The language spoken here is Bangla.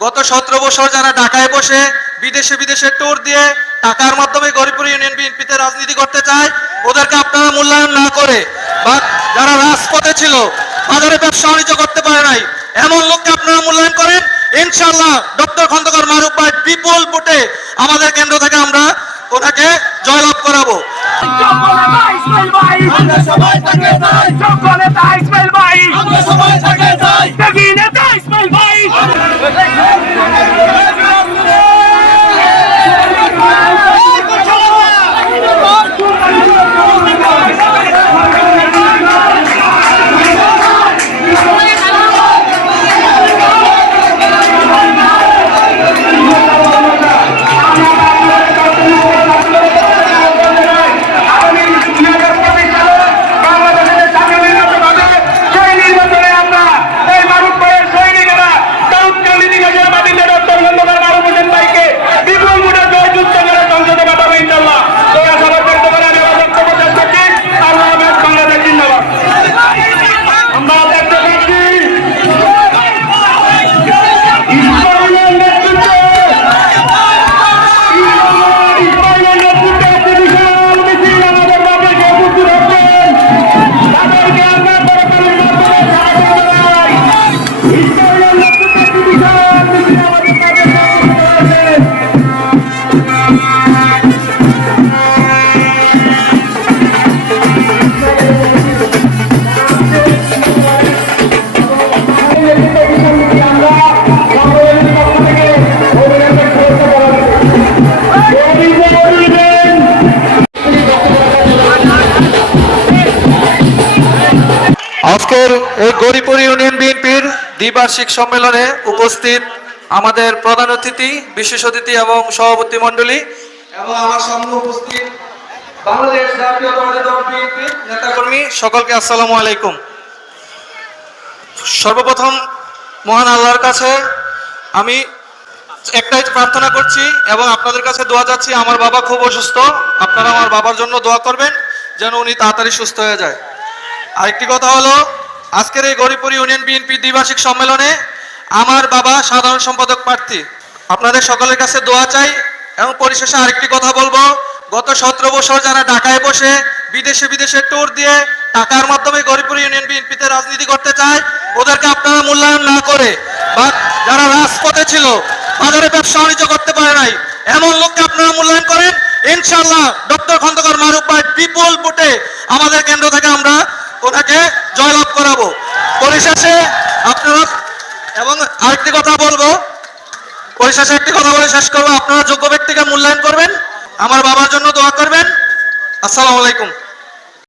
গত সতেরো বছর যারা ঢাকায় বসে বিদেশে বিদেশে ট্যুর দিয়ে টাকার মাধ্যমে গরিপুর ইউনিয়ন বিএনপিতে রাজনীতি করতে চায় ওদেরকে আপনারা মূল্যায়ন না করে বা যারা রাজপথে ছিল বাজারে ব্যবসা বাণিজ্য করতে পারে নাই এমন লোককে আপনারা মূল্যায়ন করেন? ইনশাল্লাহ ডক্টর খন্দকার মারুফ ভাই বিপুল ভোটে আমাদের কেন্দ্র থেকে আমরা ওনাকে জয়লাভ করাবো। আমরা সবাই তাকে চাই। চকলেটা ইসমাইল ভাই। আমরা সবাই তাকে এই গরিপুর ইউনিয়ন বিএনপির দ্বিবার্ষিক সম্মেলনে উপস্থিত আমাদের প্রধান অতিথি, বিশেষ অতিথি এবং সভাপতি মণ্ডলী এবং আমার সামনে উপস্থিত বাংলাদেশ দল নেতাকর্মী, সকলকে আসসালামু আলাইকুম। সর্বপ্রথম মহান আল্লাহর কাছে আমি একটাই প্রার্থনা করছি এবং আপনাদের কাছে দোয়া যাচ্ছি, আমার বাবা খুব অসুস্থ, আপনারা আমার বাবার জন্য দোয়া করবেন যেন উনি তাড়াতাড়ি সুস্থ হয়ে যায়। আরেকটি কথা হলো আজকের এই গরিপুর ইউনিয়ন বিএনপি দ্বিবার্ষিক সম্মেলনে আমার বাবা সাধারণ সম্পাদক প্রার্থী। আপনাদের সকলের কাছে দোয়া চাই এবং পরিশেষে আরেকটি কথা বলব। গত সতেরো বছর যারা ঢাকায় বসে বিদেশে বিদেশে ট্যুর দিয়ে টাকার মাধ্যমে গরিপুর ইউনিয়ন বিএনপিতে রাজনীতি করতে চায়, ওদেরকে আপনারা মূল্যায়ন না করে বা যারা রাজপথে ছিল, বাজারে ব্যবসা বাণিজ্য করতে পারে নাই, এমন লোককে আপনারা মূল্যায়ন করেন। ইনশাল্লাহ ডক্টর খন্দকার মারুফ ভাই বিপুল ভোটে আমাদের কেন্দ্র থেকে আমরা ওনাকে জয়লাভ পরিশেষে আপনারা এবং আরেকটি কথা বলব। পরিশেষে একটি কথা বলে শেষ করব। আপনারা যোগ্য ব্যক্তিকে মূল্যায়ন করবেন। আমার বাবার জন্য দোয়া করবেন। আসসালামু আলাইকুম।